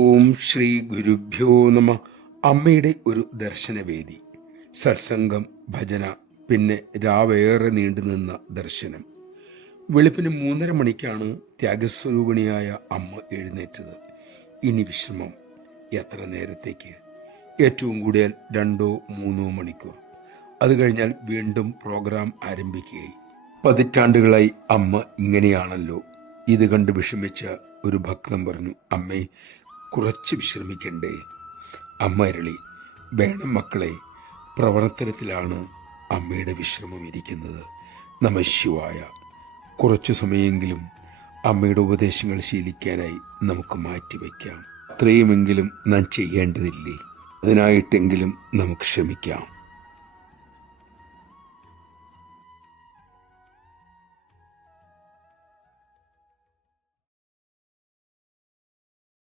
ഓം ശ്രീ ഗുരുഭ്യോ നമ. അമ്മയുടെ ഒരു ദർശനവേദി, സത്സംഗം, ഭജന, പിന്നെ രാവേറെ നീണ്ടുനിന്ന ദർശനം. വെളുപ്പിന് 3:30 മണിക്കാണ് ത്യാഗസ്വരൂപിണിയായ അമ്മ എഴുന്നേറ്റത്. ഇനി വിശ്രമം. എത്ര നേരത്തേക്ക്? ഏറ്റവും കൂടിയാൽ 2-3 മണിക്കൂർ. അത് കഴിഞ്ഞാൽ വീണ്ടും പ്രോഗ്രാം ആരംഭിക്കുകയായി. പതിറ്റാണ്ടുകളായി അമ്മ ഇങ്ങനെയാണല്ലോ. ഇത് കണ്ട് വിഷമിച്ച ഒരു ഭക്തൻ പറഞ്ഞു, അമ്മേ, കുറച്ച് വിശ്രമിക്കണ്ടേ? അമ്മ അരുളി, വേണം മക്കളെ, പ്രവർത്തനത്തിലാണ് അമ്മയുടെ വിശ്രമം ഇരിക്കുന്നത്. നമഃശിവായ. കുറച്ചു സമയമെങ്കിലും അമ്മയുടെ ഉപദേശങ്ങൾ ശീലിക്കാനായി നമുക്ക് മാറ്റിവെക്കാം. അത്രയുമെങ്കിലും നാം ചെയ്യേണ്ടതില്ലേ? അതിനായിട്ടെങ്കിലും നമുക്ക് ശ്രമിക്കാം.